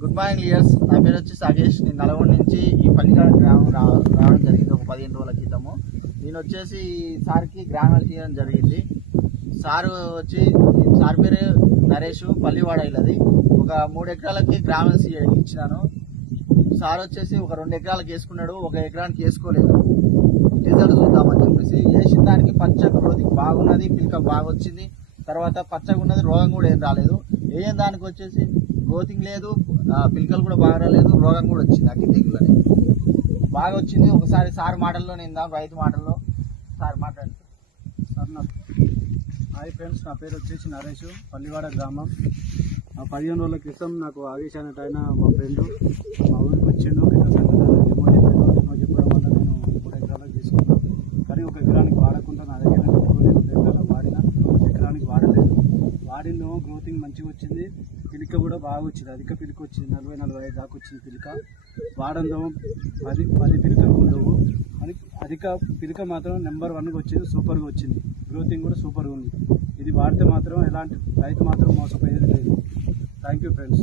Good morning Lear's. నా పేరు వచ్చి సాగేష్. నేను నల్గొండ నుంచి ఈ పల్లికాడ గ్రామం రావడం జరిగింది ఒక 15 రోజుల క్రితము. నేను వచ్చేసి సార్కి గ్రామాలు చేయడం జరిగింది. సారు వచ్చి సార్ పేరు నరేష్, పల్లివాడ ఇల్లది. ఒక 3 ఎకరాలకి గ్రామం ఇచ్చినాను. సార్ వచ్చేసి ఒక 2 ఎకరాలకు వేసుకున్నాడు, 1 ఎకరానికి వేసుకోలేదు. రిజల్ట్ చూద్దామని చెప్పేసి వేసిన దానికి పచ్చ గ్రోతింగ్ బాగున్నది, పిలక బాగా వచ్చింది. తర్వాత పచ్చగా ఉన్నది, రోగం కూడా ఏం రాలేదు. వేయని దానికి వచ్చేసి గ్రోతింగ్ లేదు, పిలకలు కూడా బాగా రాలేదు, రోగం కూడా వచ్చింది. అగ్గి తెగులు అనేది బాగా వచ్చింది. ఒకసారి సార్ మాటల్లో నేను రైతు మాటల్లో సార్ మాట్లాడండి. సార్ హాయ్ ఫ్రెండ్స్, నా పేరు వచ్చేసి నరేష్, పల్లివాడ గ్రామం. 15 రోజుల క్రితం నాకు ఆగేష్ అనేట ఆయన మా ఫ్రెండ్ మా ఊరికి వచ్చిండు. కింద డెమో చెప్పడం వల్ల నేను 3 ఎకరాలకు తీసుకున్నాను. కానీ 1 ఎకరానికి వాడకుండా నా దగ్గర పెట్టుకుని 2 ఎకరాలకు వాడినా, 1 ఎకరానికి వాడలేదు. వాడిలో గ్రోతింగ్ మంచిగా వచ్చింది, పిలిక కూడా బాగా వచ్చింది. అధిక పిలిక వచ్చింది, 40-45 దాకా వచ్చింది పిలిక. వాడంలో 10 పిలికలు ఉండవు అని అధిక పిలిక మాత్రం నెంబర్ 1గా వచ్చింది, సూపర్గా వచ్చింది. గ్రోతింగ్ కూడా సూపర్గా ఉంది. ఇది వాడితే మాత్రం ఎలాంటి రైతు మాత్రం మోసపోయేది లేదు. Thank you friends.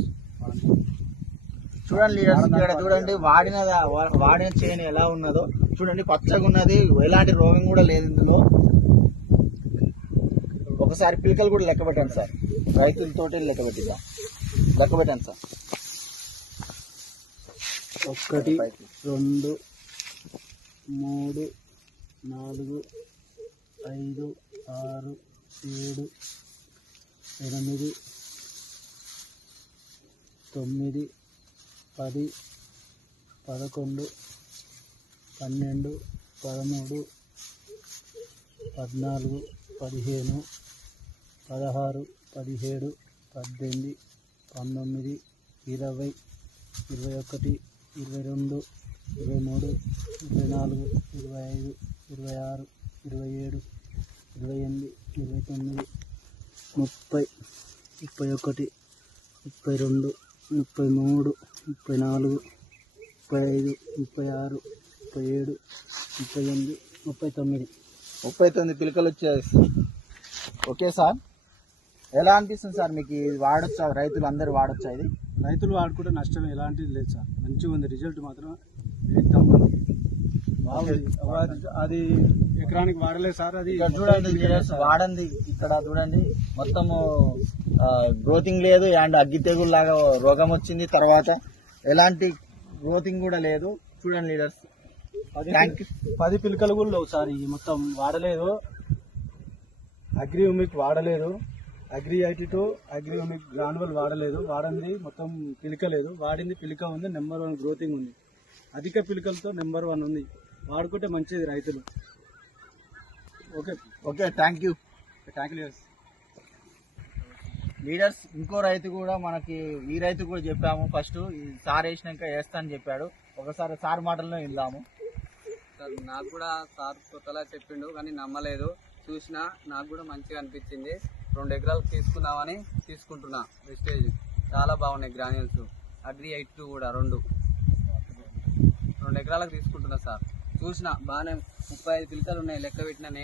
చూడండి ఇక్కడ చూడండి, వాడిన చేయని ఎలా ఉన్నదో చూడండి, పచ్చగా ఉన్నది, ఎలాంటి రోగం కూడా లేదు ఇందులో. ఒకసారి పిలకలు కూడా లెక్క పెట్టండి సార్, రైతులతోటి లెక్క పెట్టండి సార్. 1 2 3 4 5 6 7 8 9 10 11 12 13 14 15 16 17 18 19 20 21 22 23 24 25 26 27 28 29 30 31 32 33 34 35 36 37 38 39 పిలకలు వచ్చేసి. ఓకే సార్, ఎలా అనిపిస్తుంది సార్ మీకు? ఇది వాడొచ్చా? రైతులు అందరూ వాడొచ్చా? ఇది రైతులు వాడుకుంటే నష్టం ఎలాంటిది లేదు సార్, మంచిగా ఉంది. రిజల్ట్ మాత్రం ఏకదమ్ ఉంది, బాగుంది. అది ఎకరానికి వాడలేదు సార్. అది చూడండి వాడండి, ఇక్కడ చూడండి మొత్తము గ్రోతింగ్ లేదు, అండ్ అగ్గి తెగులు లాగా రోగం వచ్చింది. తర్వాత ఎలాంటి గ్రోతింగ్ కూడా లేదు. చూడండి లీడర్స్, 10 పిలకలు కూడా లేవు సార్. ఇది మొత్తం వాడలేదు, అగ్రి హ్యూమిక్ వాడలేదు, అగ్రి 82 అగ్రి హ్యూమిక్ గ్రానువల్ వాడలేదు. వాడింది మొత్తం పిలిక లేదు, వాడింది పిలిక ఉంది, నెంబర్ 1 గ్రోతింగ్ ఉంది. అధిక పిలికలతో నెంబర్ 1 ఉంది. వాడుకుంటే మంచిది రైతులు. Okay thank you leaders. ఇంకో రైతు కూడా మనకి, ఈ రైతు కూడా చెప్పాము ఫస్ట్, సార్ వేసినాక వేస్తా అని చెప్పాడు. ఒకసారి సార్ మాటల్లో వెళ్దాము. సార్ నాకు కూడా సార్ కొత్తలా చెప్పిండు కానీ నమ్మలేదు. చూసినా నాకు కూడా మంచిగా అనిపించింది. 2 ఎకరాలకు తీసుకుందామని తీసుకుంటున్నా. వెస్టేజ్ చాలా బాగున్నాయి గ్రాన్యూల్స్. అగ్రి 82 కూడా 2 ఎకరాలకు తీసుకుంటున్నా సార్. చూసిన బాగానే 35 పిలకలు ఉన్నాయి, లెక్క పెట్టిన.